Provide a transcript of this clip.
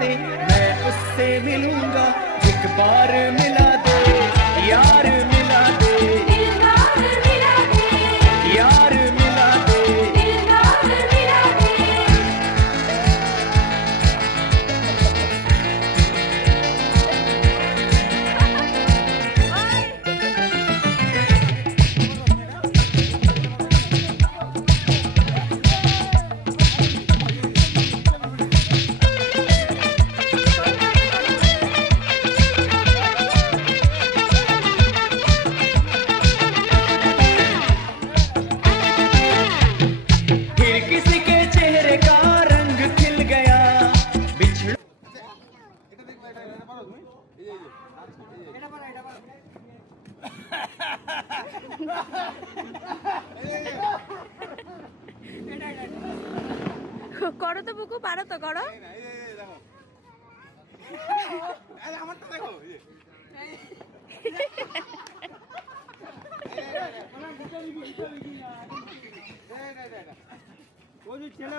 दे, मैं उससे मिलूंगा, एक बार मिला दे, यार मिला दे, दिलदार मिला दे, यार मिला दे। दिलदार मिला दे। फिर किसी के चेहरे का रंग खिल गया, बिछड़ করো তো বুকু, পারো তো, করো। চলো